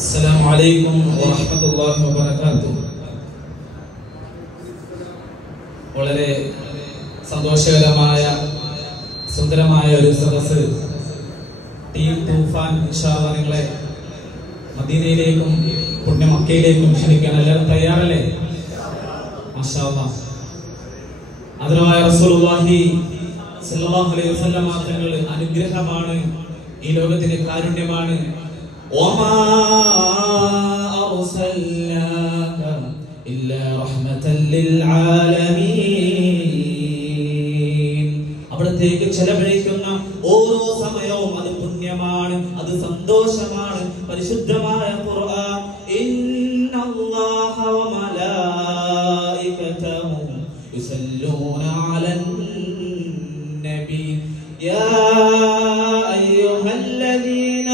السلام عليكم ورحمة الله وبركاته. വളരെ സന്തോഷകരമായ സുന്ദരമായ ഒരു സദസ്സ് ടീം തൂഫാൻ ഇൻഷാ അല്ലാഹ് നിങ്ങളെ മദീനയിലേക്കും പുണ്യ മക്കയിലേക്കും ക്ഷണിക്കാൻ എല്ലാവരും തയ്യാറല്ലേ? മാഷാ അല്ലാഹ്. ആദരവായ റസൂലുള്ളാഹി സ്വല്ലല്ലാഹു അലൈഹി വസല്ലം തങ്ങൾ അനുഗ്രഹമാണ്, ഈ ലോകത്തിന്റെ കാരുണ്യമാണ്. وما أرسلناك إلا رحمة للعالمين. അവിടത്തേക്ക് ചെലവഴിക്കുന്ന ഓരോ സമയവും അത് പുണ്യമാണ്, അത് സന്തോഷമാണ്. പരിശുദ്ധമായ ഖുർആൻ ഇന്നല്ലാഹ വമലായികതഹു യുസല്ലൂന അലൻ നബി യാ അയ്യുഹല്ലദീന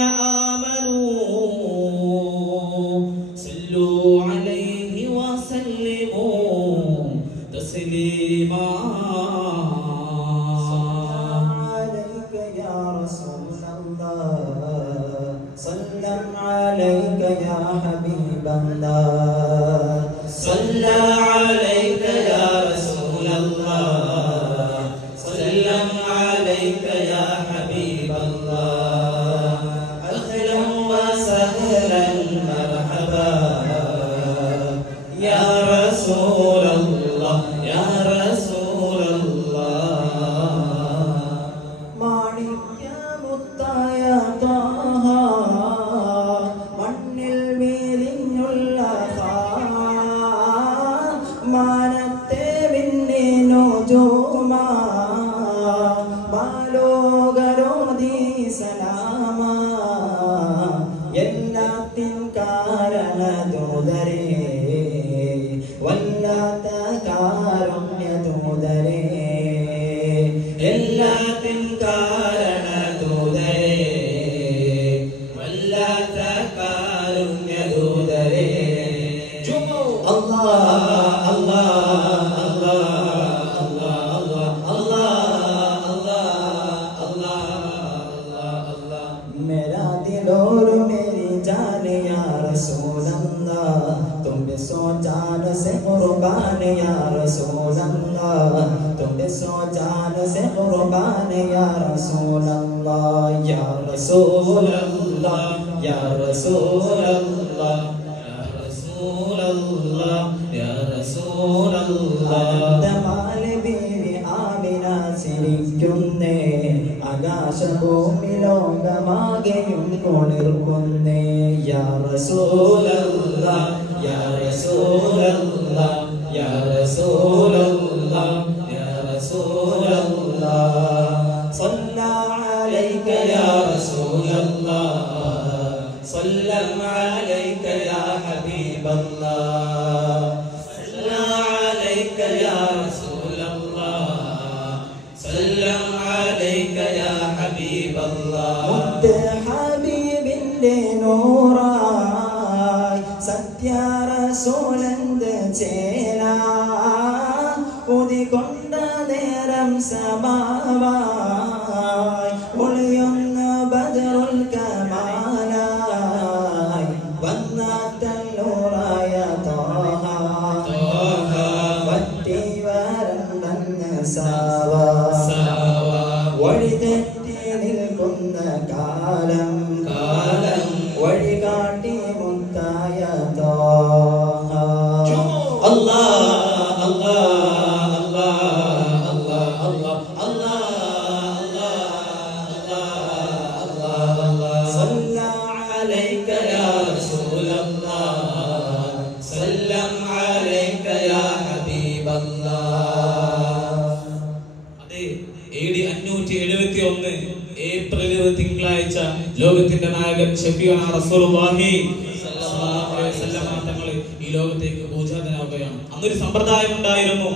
ലോകത്തിന്റെ നായകൻ ഷഫീഉന റസൂലുള്ളാഹി സ്വല്ലല്ലാഹു അലൈഹി വസല്ലം തങ്ങൾ ഈ ലോകത്തേക്ക് പൂജാതനാവുകയാണ്. അന്നൊരു സമ്പ്രദായം ഉണ്ടായിരുന്നു.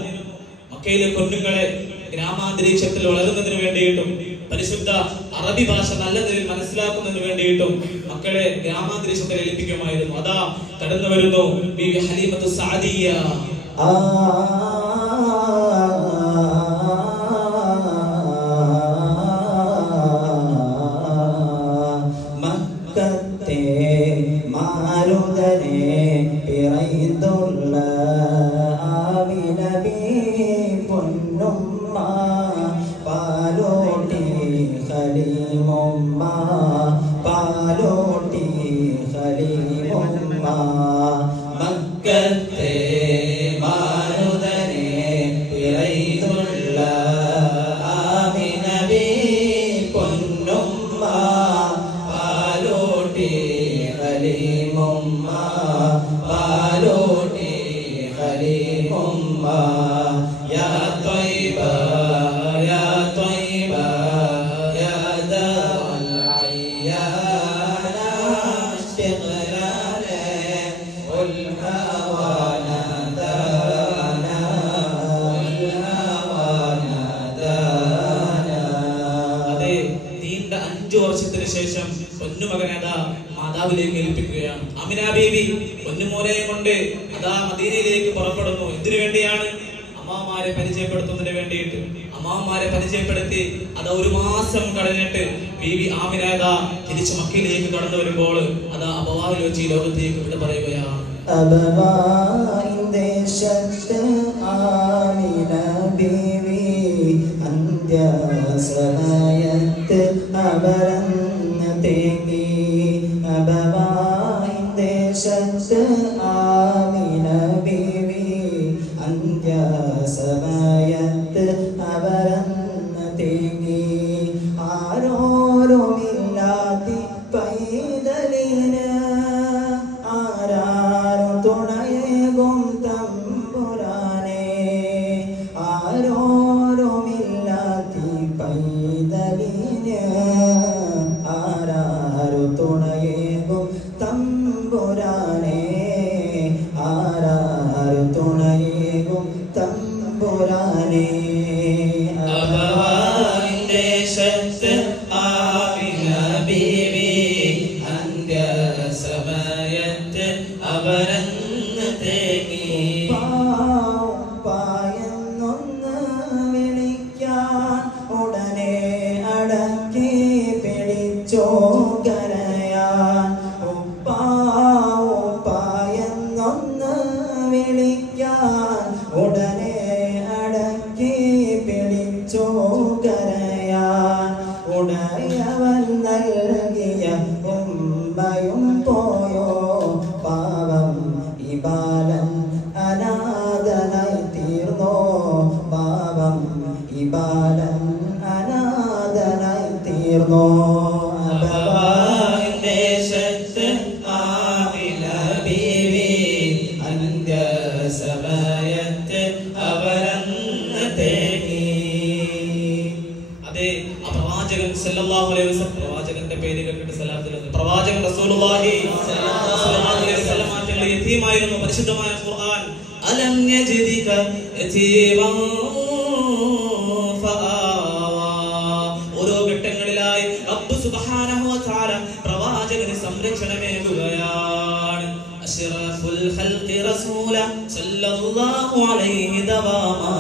മക്കയിലെ കുഞ്ഞുങ്ങളെ ഗ്രാമാന്തരീക്ഷത്തിൽ വളരുന്നതിന് വേണ്ടിയിട്ടും പരിശുദ്ധ അറബി ഭാഷ നല്ല നിലയിൽ മനസ്സിലാക്കുന്നതിന് വേണ്ടിയിട്ടും മക്കളെ ഗ്രാമാന്തരീക്ഷത്തിൽ ഏൽപ്പിക്കുമായിരുന്നു. അതാ കടന്നു വരുന്നു ബീവി ഹലീമത്തു സഅദിയ്യ. बालोटे खलीहुम्मा या तैयबा या तैयबा या दावल अय्याना इस्तिगलाले उल हवाना दाना उल हवाना दाना. അതെ, നീണ്ട 5 വർഷത്തിന് ശേഷം പൊന്നുമകനെ അതാ മാതാവിലേക്ക് ഏൽപ്പിക്കുകയാണ്. അമിന ബീവി പൊന്നുമോനെ കൊണ്ട് അതാ മദീനയിലേക്ക് പുറപ്പെടുന്നു. എന്തിനു വേണ്ടിയാണ്? അമ്മാവന്മാരെ പരിചയപ്പെടുത്തുന്നതിന് വേണ്ടിയിട്ട്. അമ്മാവന്മാരെ പരിചയപ്പെടുത്തി അതാ 1 മാസം കഴിഞ്ഞിട്ട് ബീവി ആമിന അതാ തിരിച്ച് മക്കയിലേക്ക് കടന്നു വരുമ്പോൾ അതാ അബവായിൽ വെച്ച് ഈ ലോകത്തേക്ക് വിട പറയുകയാണ്. അബവായിന്റെ ശക്തി ആമിന ബീവി അന്ത്യസമയത്ത് അവരന്ന് തേങ്ങി. അബവായിന്റെ ശക്തി ആമിന ബീവി അന്ത്യസമയത്ത് അവരന്ന് തേങ്ങി. ആരോരുമില്ലാത്തി പൈതലിന് ആരാരും തുണയേകും തമ്പുരാനെ. ആരോരുമില്ലാത്തി പൈതലിന് ആരാരും തുണയേകും തമ്പുരാനെ. ആരാരും തുണയേകും തമ്പുരാനെ. അബവായിന്റെ ശക്തി ആമിന ബീവി അന്ത്യസമയത്ത് അവരന്ന് തേങ്ങി. പായെന്നൊന്ന് വിളിക്കാൻ ഉടനെ അടക്കി പിടിച്ചോ കരയാൻ. ഉപ്പായെന്നൊന്ന് വിളിക്കാൻ ഉടനെ അടക്കി പിടിച്ചോ കരയാൻ. ഉടയവൻ നൽകിയ ഉമ്മയും പോയോ പാവം ഈ ബാലൻ അനാഥനായി തീർന്നോ. പാവം ഈ ബാലൻ അനാഥനായി തീർന്നോ. അബവായിന്റെ ശക്തി ആമിന ബീവി അന്ത്യസമയത്ത് അവരന്ന് തേങ്ങി. അതെ, ആ പ്രവാചകൻ സല്ലല്ലാഹു അലൈഹി വസല്ലം, പ്രവാചകന്റെ പേര് കേട്ടിട്ട് സലാത്ത് ചൊല്ലുന്നു. പ്രവാചകൻ റസൂലുള്ളാഹി സ്വല്ലല്ലാഹു അലൈഹി വസല്ലം തങ്ങൾ യതീമായിരുന്നു. പരിശുദ്ധമായ ഖുർആൻ അലം യജിദിക യതീമൻ ഫആവാ. ഓരോ ഘട്ടങ്ങളിലായി റബ്ബ് സുബ്ഹാനഹു വ തആല പ്രവാചകന് സംരക്ഷണമേകുകയാണ്. അഷ്റഫുൽ ഖൽഖി റസൂല സല്ലല്ലാഹു അലൈഹി ദവാമാ.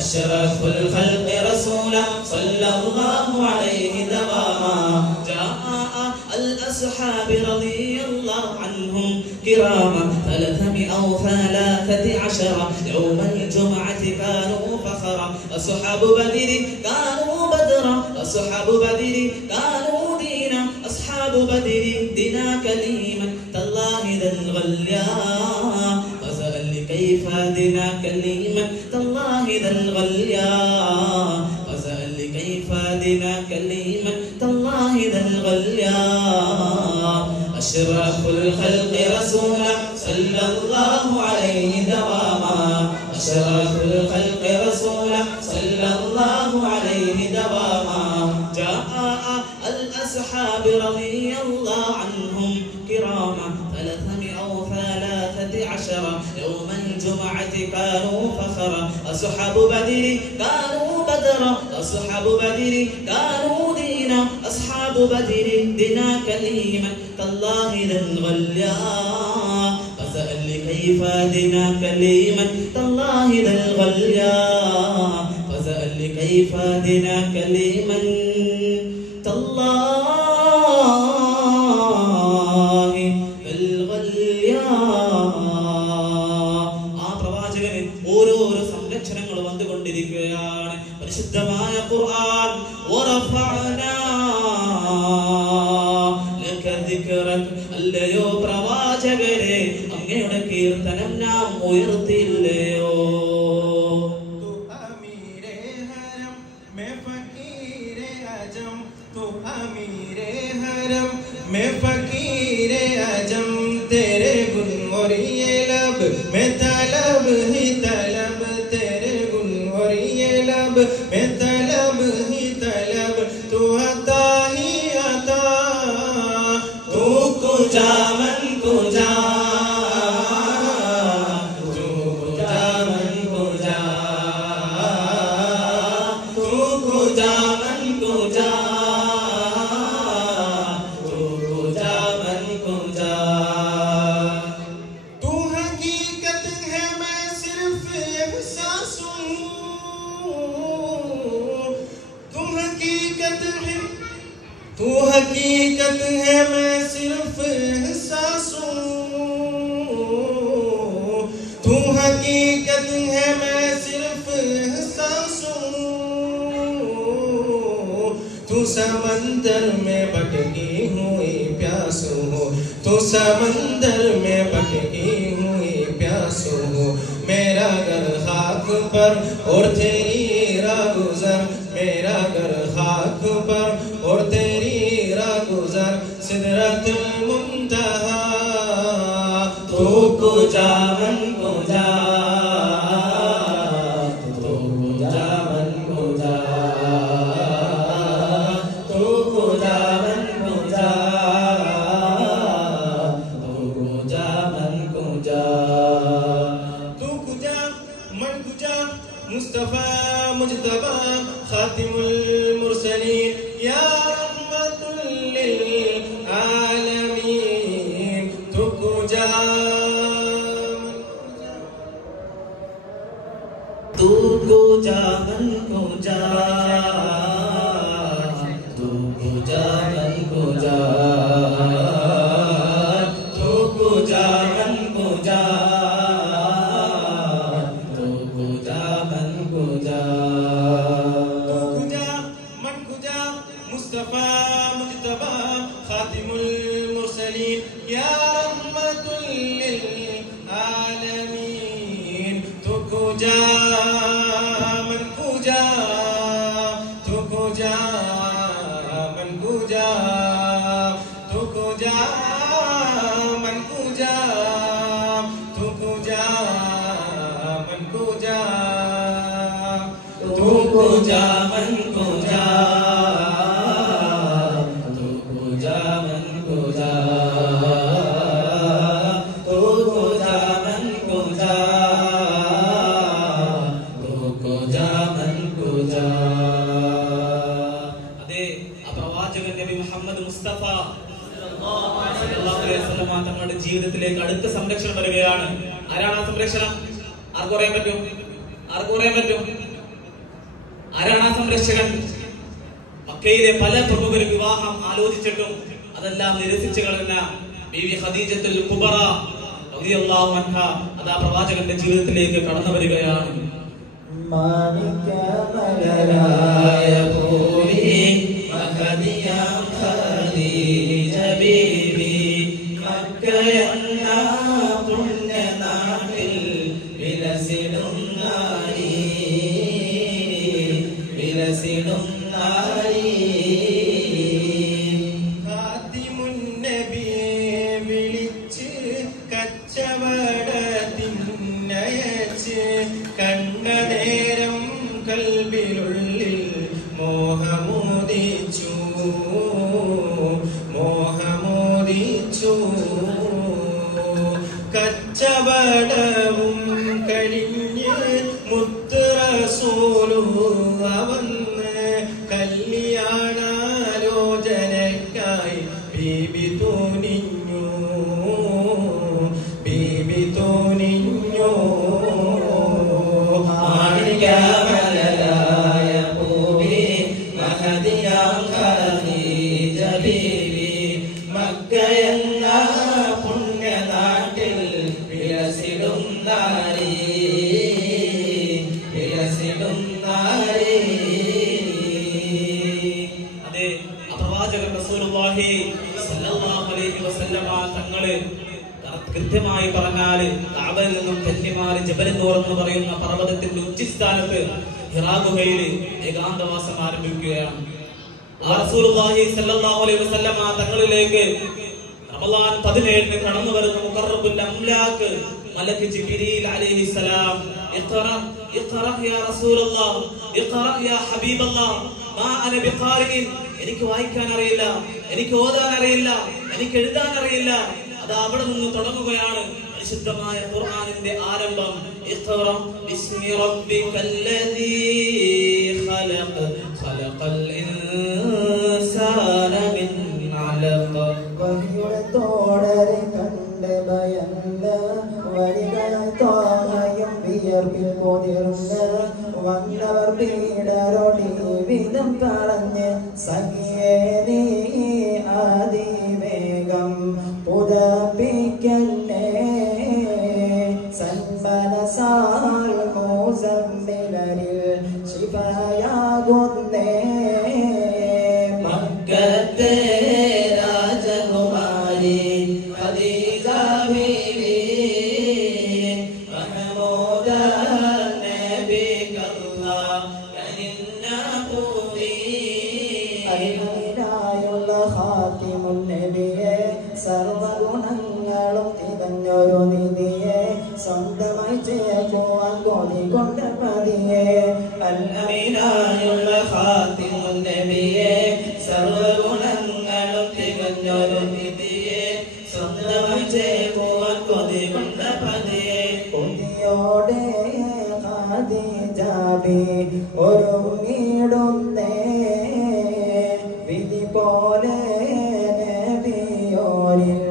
അഷ്റഫുൽ ഖൽഖി റസൂല സല്ലല്ലാഹു അലൈഹി ദവാമാ. ജാഅ അൽ അസ്ഹാബി റളിയല്ലാഹു അൻഹും കിറാമ 313 യൗമൽ ജുമുഅത്തി കാനൂ ഫഖറ. അസ്ഹാബു ബദരി കാനൂ ബദ്റ. അസ്ഹാബു ബദരി കാനൂ ദീന. അസ്ഹാബു ബദരി ദിനാ കലീമൻ തല്ലാഹി ദൽ ഗല്യാ. ഫസഅൽ കൈഫ ദിനാ കലീമൻ തല്ലാഹി ദൽ ഗല്യാ. ഫസഅൽ കൈഫ ദിനാ കലീമൻ തല്ലാഹി ദൽ ഗല്യാ. അഷ്റഫുൽ ഖൽഖി റസൂല സല്ലല്ലാഹു അലൈഹി ദവാമാ. അഷ്റഫുൽ ഖൽഖി റസൂല സല്ലല്ലാഹു അലൈഹി ദവാമാ. ജാഅ അൽ അസ്ഹാബി റളിയല്ലാഹു അൻഹും കിറാമ 313 യൗമൽ ജുമുഅത്തി കാനൂ ഫഖറ. അസ്ഹാബു ബദരി കാനൂ ബദ്റ. അസ്ഹാബു ബദരി കാനൂ ദീന. അസ്ഹാബു ബദരി ദിനാ കലീമൻ തല്ലാഹി ദൽ ഗല്യാ. ഫസഅൽ കൈഫ ദിനാ കലീമൻ തല്ലാഹി ദൽ ഗല്യാ. ഫസഅൽ കൈഫ ദിനാ കലീമൻ തല്ലാഹി ദൽ ഗല്യാ. ആ പ്രവാചകന് ഓരോരോ സംരക്ഷണങ്ങൾ വന്നുകൊണ്ടിരിക്കുകയാണ്. പരിശുദ്ധമായ ഖുർആൻ വറഫഅനാ ലക ദിക്റക. അല്ലയോ പ്രവാചകരെ, അങ്ങയുടെ കീർത്തനം നാം ഉയർത്തിയില്ലയോ. मैं फकीर आजम तेरे गुन और ये को जा तू को जा मन को जा तू को जा मन को जा तू को जा मन को जा तू हकीकत है मैं सिर्फ एहसास हूँ तू हकीकत है मैं सिर्फ एहसास हूँ तू हकीकत है मैं सिर्फ एहसास हूँ तू समंदर में भटकी हुई प्यास हूँ तू समंदर में भटकी हुई प्यास हूँ मेरा घर खाक पर और तेरी राह गुज़र मेरा घर खाक पर और तेरी राह गुज़र सिदरतुल मुंतहा तू को जा मन को जा तू को जा मन को जा तू को जा मन को जा तू को जा मन को जा तू को जा मन को जा मुस्तफा मुजतबा खातिमुल मुरसलीन या रहमतुल लिल आलमीन तू को जा तू को जा मन को जा तू को जा मन को जा तू को जा मन को जा तू को जा मन को जा तू को जा मन को जा मुस्तफा मुजतबा खातिमुल मुरसलीन या रहमतुल लिल आलमीन तू को जा मन को जा तू को जा मन को जा तू को जा मन को जा तू को जा मन को जा तू को जा मन को जा तू को जा मन को जा तू को जा मन को जा तू को जा मन को जा അതെ ആ പ്രവാചകൻ നബി മുഹമ്മദ് മുസ്തഫ സല്ലല്ലാഹു അലൈഹി വസല്ലം തങ്ങളുടെ ജീവിതത്തിലേക്ക് അടുത്ത സംരക്ഷണം വരികയാണ്. ആരാണ് ആ സംരക്ഷണം? ആർക്ക് പറയാൻ പറ്റും? ആർക്ക് പറയാൻ പറ്റും? ആരാണ് ആ സംരക്ഷകൻ? മക്കയിലെ പല പ്രമുഖർ വിവാഹം ആലോചിച്ചിട്ടും അതെല്ലാം നിരസിച്ചു കളഞ്ഞ ബീവി ഖദീജത്തുൽ കുബറ റളിയല്ലാഹു അൻഹ അതാ പ്രവാചകന്റെ ജീവിതത്തിലേക്ക് കടന്നു വരികയാണ്. മാണിക്യമലരായ പൂവി മഹദിയാം ഖദീജ ബീവി മക്കയെന്ന പുണ്യനാട്ടിൽ വിലസിടും നാരി വിലസിടും നാരി ഖാതിമുൻ നബിയെ വിളിച്ച് കച്ചവടത്തിനയച്ച് കണ്ട നേരം കൽബിനുള്ളിൽ മോഹമോദിച്ചു മോഹമോദിച്ചു കച്ചവടവും കഴിഞ്ഞ് മുത്ത് റസൂലുള്ള വന്ന് കല്യാണാലോചനയ്ക്കായി ബീബി തുനിഞ്ഞു ബീബി തുനിഞ്ഞു മാണിക്യമലരായ പൂവി മഹദിയാം ഖദീജ ബീവി മക്കയെന്ന പുണ്യനാട്ടിൽ വിലസിടും നാരി വിലസിടും നാരി അതെ ആ പ്രവാചകൻ റസൂലുള്ളാഹി സ്വല്ലല്ലാഹു അലൈഹി വസല്ലമ തങ്ങളെ കൃത്യമായി പറഞ്ഞാൽ കഅബയിൽ നിന്നും തെന്നിമാറി ജബൽ നൂർ എന്ന് പറയുന്ന പർവ്വതത്തിന്റെ ഉച്ചിസ്ഥാനത്ത് ഹിറാ ഗുഹയിൽ ഏകാന്തവാസം ആരംഭിക്കുകയാണ്. ആ റസൂലുള്ളാഹി സ്വല്ലല്ലാഹു അലൈഹി വസല്ലമ തങ്ങളിലേക്ക് റമളാൻ 17 കടന്നു വരുന്ന മുഖറബുൽ അംലാക്ക് മലക്ക് ജിബ്രീൽ അലൈഹിസ്സലാം ഇഖ്റ യാ റസൂലല്ലാഹ് ഇഖ്റ യാ ഹബീബല്ലാഹ് മാ അന ബിഖാരിൻ എനിക്ക് വായിക്കാൻ അറിയില്ല എനിക്ക് ഓതാൻ അറിയില്ല എനിക്ക് എഴുതാൻ അറിയില്ല അത് അവിടെ നിന്ന് തുടങ്ങുകയാണ് പരിശുദ്ധമായ ഖുർആനിന്റെ ആരംഭം. ഇഖ്റ ബിസ്മി റബ്ബികല്ലദീ ഖലഖ് ഖലഖൽ ഇൻസാന മിൻ അലഖ. വഹിയത്തോടരെ കണ്ട് ഭയന്ന വരികൾ തോന്നയും വിയർപ്പിൽ പൊതിർന്ന വന്നവർ പീഡരോടി വിധം പറഞ്ഞ് സഖിയേ നീ അതിവേഗം പുതപ്പിക്കന്നേ സന്മനസാൽ മൂസമ്മിലരിൽ ശിഫയാകുന്നേ. മക്കത്തെ രാജകുമാരി ഖദീജ ബീവി മഹമൂദ നബിക്കല്ലാഹ് കനിന്ന പൂവി അരിനായുള്ള ഖാതിമുൻ നബിയെ സർവഗുണങ്ങളും തികഞ്ഞൊരു നിധിയെ സ്വന്തമായി ചെയ്യുവാൻ കൊതി കൊണ്ട മതിയെ. അൽഅമീനായുള്ള ഖാതിമുൻ നബിയെ സർവഗുണങ്ങളും തികഞ്ഞൊരു നിധിയെ സ്വന്തമായി ചെയ്യുവാൻ കൊതി കൊണ്ട പതിയെ. കൊതിയോടെ ഖദീജ ബീവി ഒരുങ്ങിടുന്നേ വിധി പോലെ നബിയോരിൽ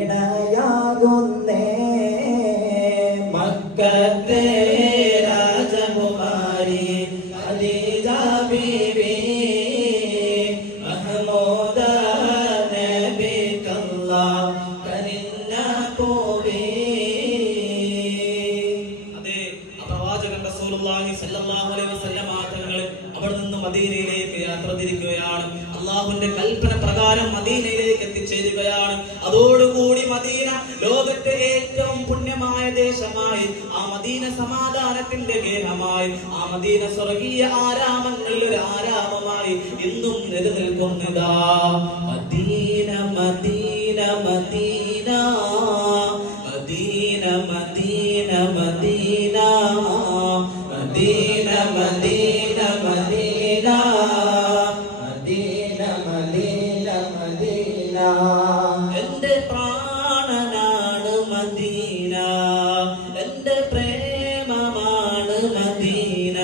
ഇണയാകുന്നേ. മക്കത്തെ രാജകുമാരി ഖദീജ ബീവി മഹമൂദ നബിക്കല്ലാഹ് കനിന്ന പൂവി. അതെ, പ്രവാചകൻ റസൂലുള്ളാഹി സ്വല്ലല്ലാഹു അലൈഹി വസല്ലം തങ്ങൾ അവിടെ നിന്ന് മദീനയിലേക്ക് യാത്ര തിരിക്കുകയാണ്. അള്ളാഹുവിന്റെ കൽപ്പന പ്രകാരം മദീനയിലേക്ക് എത്തിച്ചേരുകയാണ്. അതോടുകൂടി മദീന ലോകത്തെ ഏറ്റവും പുണ്യമായ ദേശമായി, ആ മദീന സമാധാനത്തിന്റെ ഗേഹമായി, ആ മദീന സ്വർഗീയ ആരാമങ്ങളിൽ ഒരു ആരാമമായി ഇന്നും നിലനിൽക്കുന്നതാ. മദീന മദീന മദീന മദീന മദീന മദീന മദീന മദീന മദീന മദീന മദീന മദീന. എന്റെ പ്രാണനാണ് മദീന, എന്റെ പ്രേമമാണ് മദീന.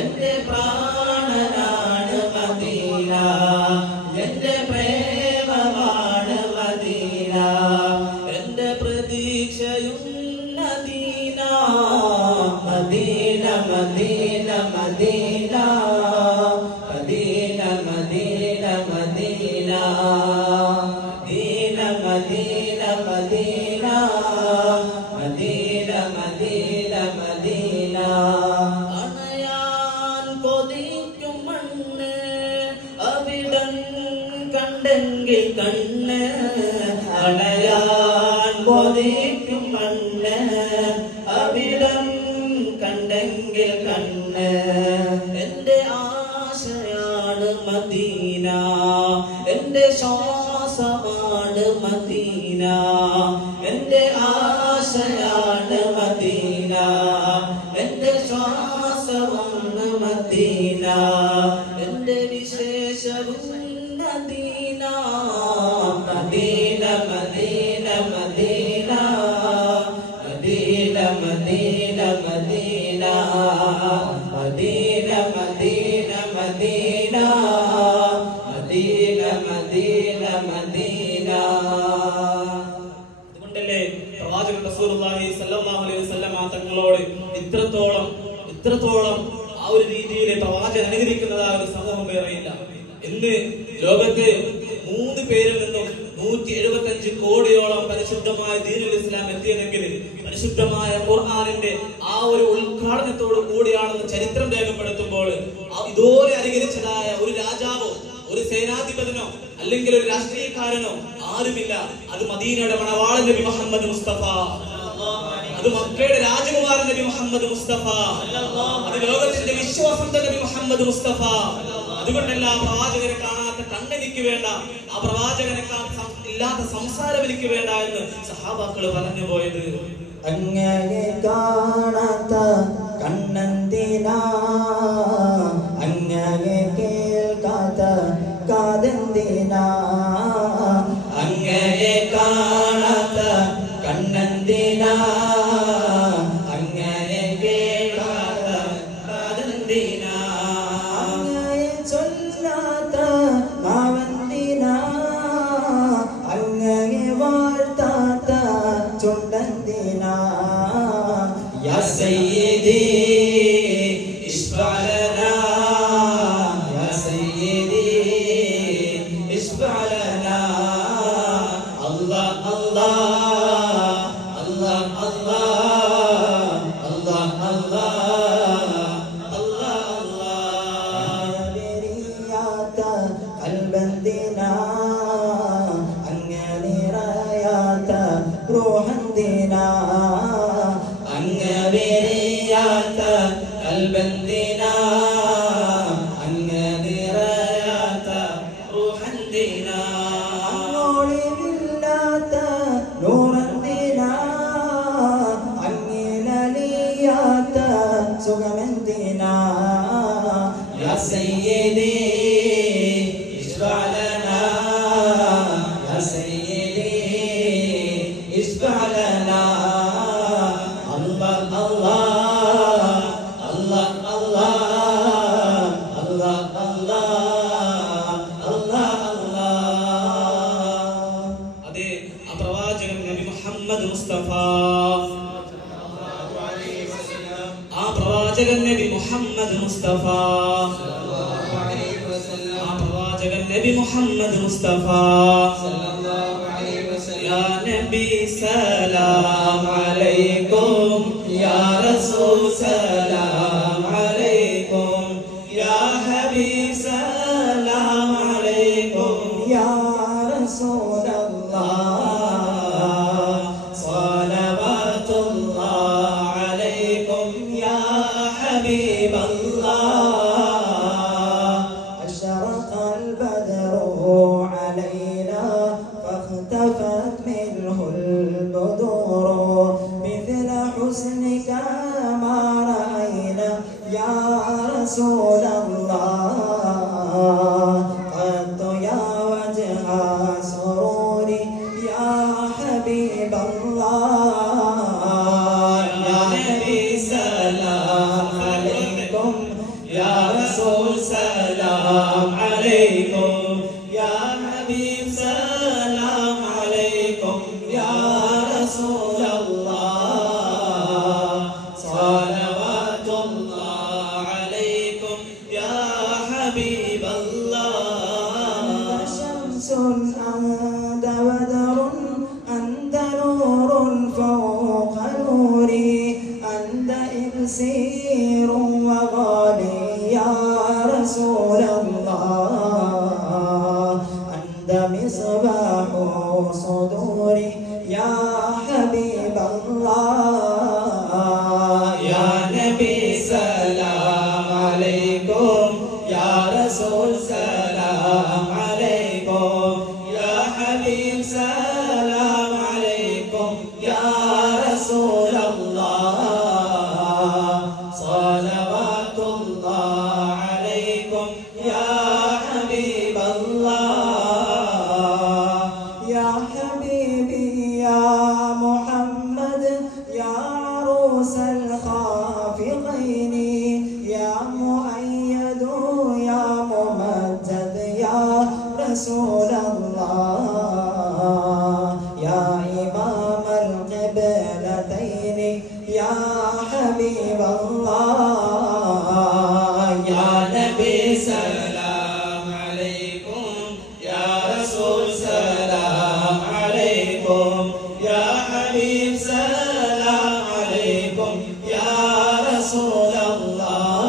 എന്റെ പ്രാണനാണ് മദീന, എന്റെ പ്രേമമാണ് മദീന. എന്റെ പ്രതീക്ഷയും മദീന മദീന മദീന മദീന മദീന മദീന മദീന മദീന മദീന മദീന മദീന മദീന മദീന. അണയാൻ കൊതിക്കും മണ്ണ് അവിടം കണ്ടെങ്കിൽ കണ്ണ്, അണയാൻ കൊതിക്കും മണ്ണ് അവിടം കണ്ടെങ്കിൽ കണ്ണ്. എന്റെ ആശയാണ് മദീന, എന്റെ ശ്വാസമാണ് മദീന. എന്റെ ആശയാണ് മദീന, എന്റെ ശ്വാസമാണ് മദീന. എന്റെ വിശേഷവും മദീന മദീന മദീന മദീന മദീന മദീന മദീന മദീന മദീന മദീന മദീന മദീന മദീന. അതുകൊണ്ടല്ലേ പ്രവാചകൻ റസൂലുള്ളാഹി സ്വല്ലല്ലാഹു അലൈഹി വസല്ലം തങ്ങളോട് ഇത്രത്തോളം ആ ഒരു രീതിയിൽ പ്രവാചകൻ അനുകരിക്കുന്നതായ ഒരു സമൂഹം വേറെയില്ല. ഇന്ന് ലോകത്ത് 3 പേരിൽ നിന്നും 175 കോടിയോളം പരിശുദ്ധമായ ദീനുൽ ഇസ്ലാം എത്തിയതെങ്കിൽ പരിശുദ്ധമായ ഖുർആനിന്റെ ആ ഒരു ഉദ്ഘാടനത്തോട് കൂടിയാണെന്ന് ചരിത്രം രേഖപ്പെടുത്തുമ്പോൾ ഇതുപോലെ അനുകരിച്ചതായ ഒരു രാജാവോ ഒരു സേനാധിപതിനോ അല്ലെങ്കിൽ ഒരു രാഷ്ട്രീയക്കാരനോ ആരുമില്ല. അത് മദീനയുടെ മണവാളൻ നബി മുഹമ്മദ് മുസ്തഫ, അത് മക്കയുടെ രാജകുമാരൻ നബി മുഹമ്മദ് മുസ്തഫ, അത് ലോകത്തിന്റെ വിശ്വാസത്തെ നബി മുഹമ്മദ് മുസ്തഫ. അതുകൊണ്ടല്ല പ്രവാചകനെ കാണാത്ത കണ്ണെനിക്ക് വേണ്ട, ആ പ്രവാചകനെ ഇല്ലാത്ത സംസാരം എനിക്ക് വേണ്ട എന്ന് സഹാബാക്കൾ പറഞ്ഞു പോയത്. അങ്ങയെ കാണാത്ത കണ്ണെന്തിനാ, അങ്ങയെ കേൾക്കാത്ത കാതെന്തിനാ, അങ്ങയെ അങ്ങനെ കേൾക്കാത്ത അതെന്തിനാ അങ്ങനെ ചൊല്ലാത്ത നാവെന്തിനാ അങ്ങനെ വാഴ്ത്താത്ത ചുണ്ടെന്തിനാ യാ സയ്യിദി ഇശ്ഫഅ ലനാ യാ സയ്യിദി ഇശ്ഫഅ ലനാ അല്ലാഹ് അല്ലാഹ് അല്ലാഹ് അല്ലാഹ് അല്ലാഹ് അല്ലാഹ് അല്ലാഹ് വെരിയാത്ത കൽബന്തിനാ അങ്ങനെ റയാത്ത റൂഹന്തിനാ അങ്ങനെയാത്ത കൽബന്തിനാ അങ്ങനെയാത്ത റൂഹന്തിനാ അങ്ങോളില്ലാത്ത നൂറന്തിനാ അങ്ങനലിയാത്ത സുഖമെന്തിനാ യാ സയ്യിദി ഇശ്ഫഅ ലനാ യാ സയ്യിദി ഇശ്ഫഅ ലനാ നബി മുഹമ്മദ് മുസ്തഫ പ്രവാചകൻ നബി മുഹമ്മദ് മുസ്തഫ യാ നബി സലാം അലൈക്കും യാ റസൂൽ സലാം അലൈക്കും യാ ഹബീബ് സലാം അലൈക്കും യാ റസൂലല്ലാഹ് حبيب الله أشرق البدر علينا فاختفت منه البدور مثل حسنك ما رأينا يا رسول الله قد يا وجه سروري يا حبيب الله يا نبي سلام يا رسول سلام عليكم يا حبيب سلام عليكم يا رسول الله صلوات الله عليكم يا حبيب الله أنت شمس أنت بدر أنت نور فوق نوري أنت إكسير وغالي يا رسول الله أنت مصباح صدوري يا حبيب الله يا نبي سلام عليكم يا رسول سلام عليكم يا حبيب سلام عليكم يا رسول الله صلوات الله عليكم يا حبيب الله يا حبيبي يا محمد يا عروس الخافقين يا مؤيد يا ممجد يا رسول الله يا إمام القبلتين يا حبيب الله يا نبي سلام عليكم يا رسول سلام عليكم يا حبيب سلام عليكم يا رسول الله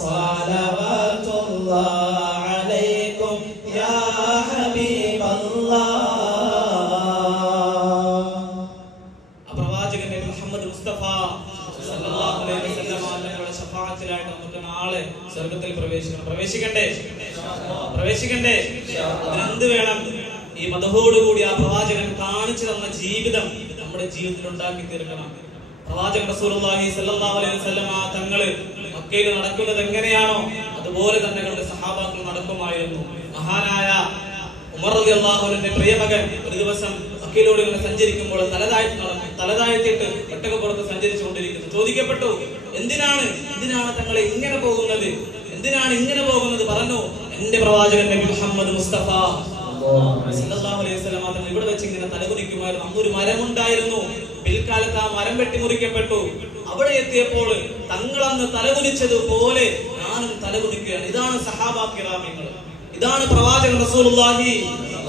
صلوات الله عليكم يا حبيب الله സ്വർഗത്തിൽ പ്രവേശിക്കണ്ടേ അതിനെന്ത് വേണം? ഈ മദഹോടുകൂടി ആ പ്രവാചകൻ കാണിച്ചു തന്ന ജീവിതം നമ്മുടെ ജീവിതത്തിൽ ഉണ്ടാക്കി തീർക്കണം. പ്രവാചകൻ റസൂലുള്ളാഹി സ്വല്ലല്ലാഹു അലൈഹി വസല്ലമ തങ്ങൾ മക്കയിൽ നടക്കുന്നത് എങ്ങനെയാണോ അതുപോലെ തന്നെ സഹാബാക്കൾ നടക്കുമായിരുന്നു. മഹാനായ ഉമർ റളിയല്ലാഹു അൻഹുവിന്റെ പ്രിയമകൻ ഒരു ദിവസം മക്കയിലൂടെ ഇങ്ങനെ സഞ്ചരിക്കുമ്പോൾ തലതാഴ്ത്തിയിട്ട് ഒട്ടകപ്പുറത്ത് സഞ്ചരിച്ചുകൊണ്ടിരിക്കുന്നു. ചോദിക്കപ്പെട്ടു, എന്തിനാണ് തങ്ങളെ ഇങ്ങനെ പോകുന്നത്, എന്തിനാണ് ഇങ്ങനെ പോകുന്നത്? പറഞ്ഞു, എന്റെ പ്രവാചകൻ നബി മുഹമ്മദ് മുസ്തഫ സല്ലല്ലാഹു അലൈഹി വസല്ലം തങ്ങൾ ഇവിടെ വെച്ച് ഇങ്ങനെ തലകുനിക്കുമായിരുന്നു. അന്നൊരു മരമുണ്ടായിരുന്നു, പിൽക്കാലത്ത് ആ മരം വെട്ടിമുറിക്കപ്പെട്ടു. അവിടെ എത്തിയപ്പോൾ തങ്ങൾ അന്ന് തലകുനിച്ചതുപോലെ ഞാനും തലകുനിക്കുകയാണ്. ഇതാണ് സഹാബാ കിറാമിങ്ങൾ, ഇതാണ് പ്രവാചകൻ റസൂലുള്ളാഹി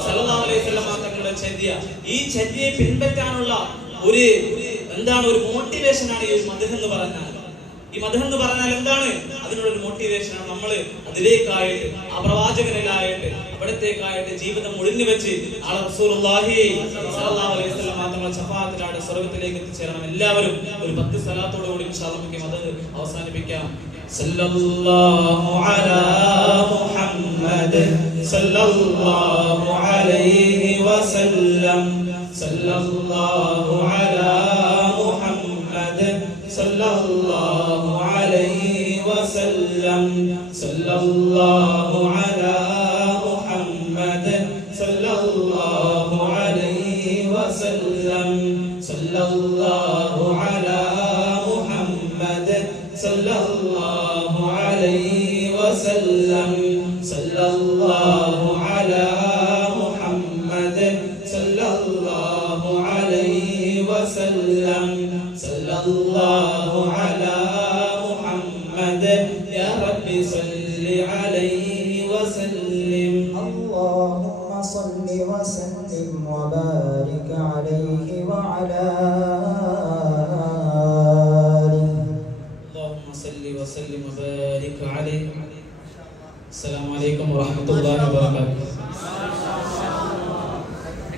സല്ലല്ലാഹു അലൈഹി വസല്ലം തങ്ങളുടെ ചര്യ. ഈ ചര്യയെ പിൻപറ്റാനുള്ള ഒരു മോട്ടിവേഷനാണ് ഈ മദ്ഹ് എന്ന് പറഞ്ഞാൽ. ഈ മദ്ഹ് എന്ന് പറഞ്ഞാൽ എന്താണ്? അതിനുള്ളൊരു മോട്ടിവേഷനാണ്. നമ്മൾ അതിലേക്കായിട്ട്, ആ പ്രവാചകനിലായിട്ട്, അവിടത്തേക്കായിട്ട് ജീവിതം ഒഴിഞ്ഞു വെച്ച് ആളെ റസൂലുള്ളാഹി സ്വല്ലല്ലാഹു അലൈഹി വസല്ലം തങ്ങളുടെ ശഫാഅത്തിലായിട്ട് സ്വർഗ്ഗത്തിലേക്ക് എത്തിച്ചേരണം. എല്ലാവരും ഒരു 10 സ്വലാത്തോട് കൂടി ഇൻഷാ അല്ലാഹ് നമുക്ക് മദ്ഹ് അവസാനിപ്പിക്കാം. സല്ലല്ലാഹു അലാ മുഹമ്മദ് സല്ലല്ലാഹു അലൈഹി വസല്ലം സല്ലല്ലാഹു അലാ മുഹമ്മദ് സല്ലല്ലാഹു അലൈഹി വസല്ലം സല്ലല്ലാഹു അലാ മുഹമ്മദ് സല്ലല്ലാഹു അലൈഹി വസല്ലം സല്ലല്ലാഹു അലാ മുഹമ്മദ് സല്ലല്ലാഹു അലൈഹി വസല്ലം സല്ലല്ലാഹു അലാ മുഹമ്മദ് സല്ലല്ലാഹു അലൈഹി വസല്ലം സല്ലല്ലാഹു അലാ മുഹമ്മദ് യാ റബ്ബി